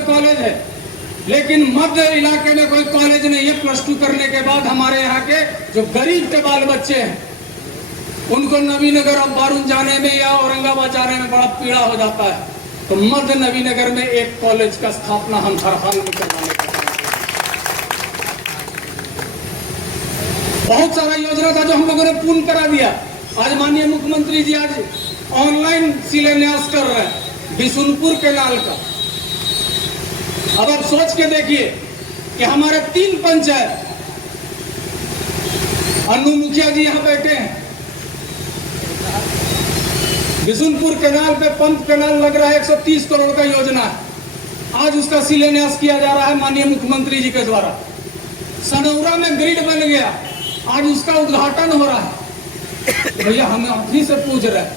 में कॉलेज है, लेकिन मध्य इलाके में कोई कॉलेज नहीं है। +2 करने के बाद हमारे यहाँ के जो गरीब के बाल बच्चे हैं उनको नवीनगर और बारून जाने में या औरंगाबाद जाने में बड़ा पीड़ा हो जाता है। तो मध्य नवीनगर में एक कॉलेज का स्थापना हम हर हाल में करवाने का बहुत सारा योजना था जो हम लोगों ने पूर्ण करा दिया। आज माननीय मुख्यमंत्री जी आज ऑनलाइन शिलान्यास कर रहे हैं बिशुनपुर केनाल का। अब आप सोच के देखिए कि हमारे 3 पंचायत, अन्नू मुखिया जी यहां बैठे हैं, बिशुनपुर केनाल पे पंप केनाल लग रहा है, 130 करोड़ का योजना है। आज उसका शिलान्यास किया जा रहा है माननीय मुख्यमंत्री जी के द्वारा। सनौरा में ग्रिड बन गया, आज उसका उद्घाटन हो रहा है। तो भैया हम आप ही से पूछ रहे हैं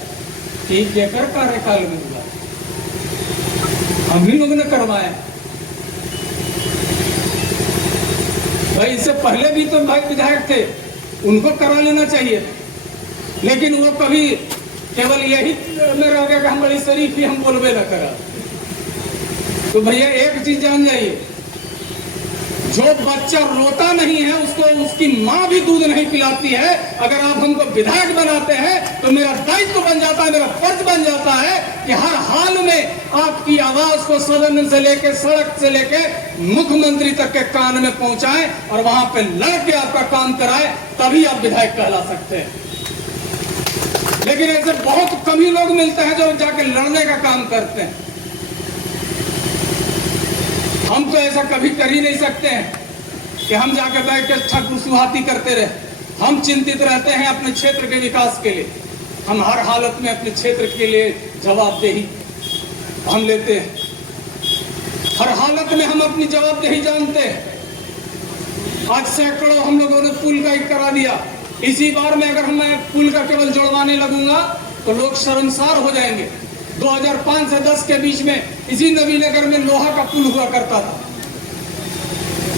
कि केकर कार्यकाल में हुआ, हम ही लोगों ने करवाया। भाई इससे पहले भी तो भाई विधायक थे, उनको करा लेना चाहिए, लेकिन वो कभी केवल यही में रह गया कि हम बड़ी शरीफ ही हम बोलबे न करा। तो भैया एक चीज जान जाइए, जो बच्चा रोता नहीं है उसको उसकी माँ भी दूध नहीं पिलाती है। अगर आप हमको विधायक बनाते हैं तो मेरा दायित्व बन जाता है, मेरा फर्ज बन जाता है कि हर हाल में आपकी आवाज को सदन से लेके, सड़क से लेके मुख्यमंत्री तक के कान में पहुंचाएं और वहां पे लड़ के आपका काम कराएं, तभी आप विधायक कहला सकते हैं। लेकिन ऐसे बहुत कम ही लोग मिलते हैं जो जाके लड़ने का काम करते हैं। हम तो ऐसा कभी कर ही नहीं सकते हैं कि हम जाकर बैठ के ठकुसुहाती करते रहे। हम चिंतित रहते हैं अपने क्षेत्र के विकास के लिए। हम हर हालत में अपने क्षेत्र के लिए जवाबदेही हम लेते हैं। हर हालत में हम अपनी जवाबदेही जानते हैं। आज सैकड़ों हम लोगों ने पुल का ही करा दिया। इसी बार में अगर मैं पुल का केवल जोड़वाने लगूंगा तो लोग शर्मसार हो जाएंगे। 2005 से 10 के बीच में इसी नवीनगर में लोहा का पुल हुआ करता था।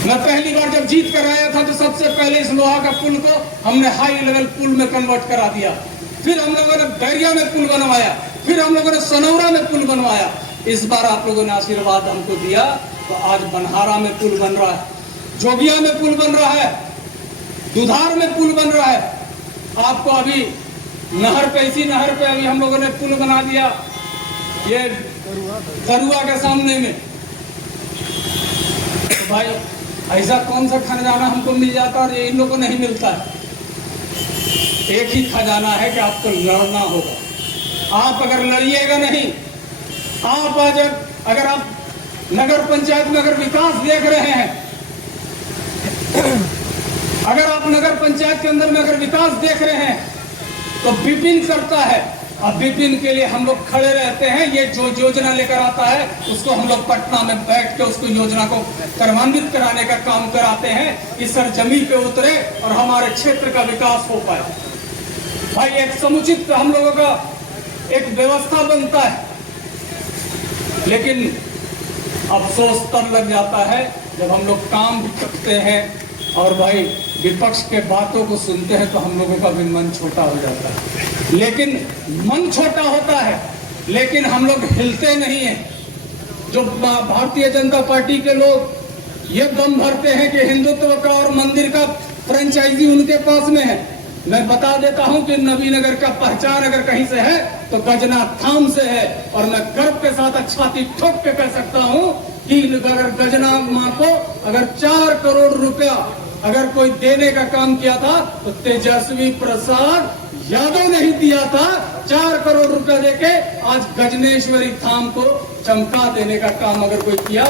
मैं पहली बार जब जीत कर आया था तो सबसे पहले इस लोहा का पुल को हमने हाई लेवल पुल में कन्वर्ट करा दिया। फिर हम लोगों ने बैरिया में पुल बनवाया, फिर हम लोगों ने सनौरा में पुल बनवाया। इस बार आप लोगों ने आशीर्वाद हमको दिया तो आज बनहारा में पुल बन रहा है, जोगिया में पुल बन रहा है, दुधार में पुल बन रहा है। आपको अभी नहर पे, इसी नहर पे अभी हम लोगों ने पुल बना दिया ये करुआ के सामने में। तो भाई ऐसा कौन सा खजाना हमको मिल जाता और इन लोगों को नहीं मिलता है? एक ही खजाना है कि आपको लड़ना होगा। आप अगर लड़िएगा नहीं, आप आज अगर आप नगर पंचायत में अगर विकास देख रहे हैं, अगर आप नगर पंचायत के अंदर में अगर विकास देख रहे हैं तो विपिन करता है। अब विपिन के लिए हम लोग खड़े रहते हैं। ये जो योजना लेकर आता है उसको हम लोग पटना में बैठ के उसको योजना को क्रियान्वित कराने का काम कराते हैं कि सर जमीन पे उतरे और हमारे क्षेत्र का विकास हो पाए। भाई एक समुचित हम लोगों का एक व्यवस्था बनता है, लेकिन अफसोस तब लग जाता है जब हम लोग काम भी करते हैं और भाई विपक्ष के बातों को सुनते हैं तो हम लोगों का भी मन छोटा हो जाता है। लेकिन मन छोटा होता है, लेकिन हम लोग हिलते नहीं हैं। जो भारतीय जनता पार्टी के लोग ये दम भरते हैं कि हिंदुत्व का और मंदिर का फ्रेंचाइजी उनके पास में है। मैं बता देता हूं कि नवीनगर का पहचान अगर कहीं से है तो गजना थाम से है। और मैं गर्व के साथ छाती ठोक के कह सकता हूं कि अगर गजना मां को अगर 4 करोड़ रुपया अगर कोई देने का काम किया था तो तेजस्वी प्रसाद यादव नहीं दिया था। 4 करोड़ रुपया देके आज गजनेश्वरी धाम को चमका देने का काम अगर कोई किया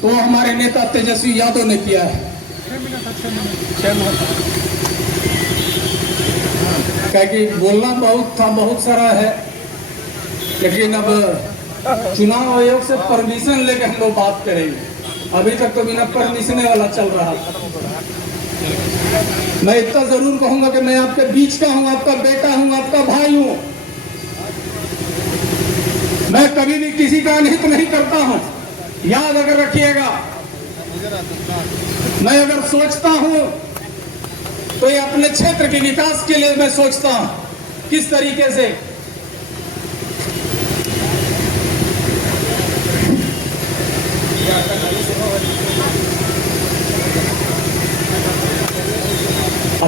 तो हमारे नेता तेजस्वी यादव ने किया है। क्या कि बोलना बहुत था, बहुत सारा है, लेकिन अब चुनाव आयोग से परमिशन लेकर हम लोग बात करेंगे। अभी तक तो बिना परमिशन वाला चल रहा था। मैं इतना जरूर कहूंगा कि मैं आपके बीच का हूं, आपका बेटा हूं, आपका भाई हूं। मैं कभी भी किसी का अनहित नहीं करता हूं, याद अगर रखिएगा। मैं अगर सोचता हूं तो ये अपने क्षेत्र के विकास के लिए मैं सोचता हूं किस तरीके से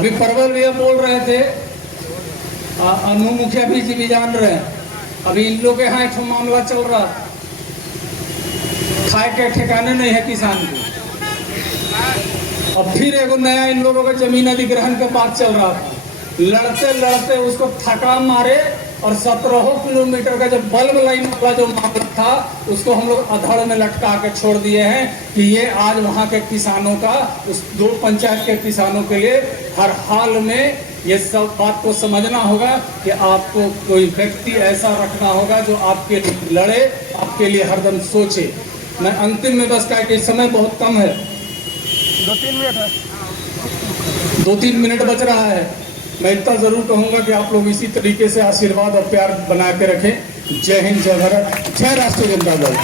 अभी परवल भैया बोल रहे थे, अनु मुखिया जी भी जान रहे हैं, अभी इन लोगों के यहाँ एक मामला चल रहा, खाए के ठिकाने नहीं है किसान को। अब फिर एगो नया इन लोगों का जमीन अधिग्रहण का बात चल रहा था, लड़ते लड़ते उसको थका मारे और 17 किलोमीटर का जो बल्ब लाइन वाला जो मामला था उसको हम लोग अधड़ में लटका के छोड़ दिए हैं कि ये आज वहाँ के किसानों का, उस 2 पंचायत के किसानों के लिए हर हाल में ये सब बात को समझना होगा कि आपको कोई व्यक्ति ऐसा रखना होगा जो आपके लिए लड़े, आपके लिए हरदम सोचे। मैं अंतिम में बस कहा कि समय बहुत कम है, 2-3 मिनट है, 2-3 मिनट बच रहा है। मैं इतना जरूर कहूंगा कि आप लोग इसी तरीके से आशीर्वाद और प्यार बना के रखें। जय हिंद, जय भारत, जय राष्ट्रीय जनता दल।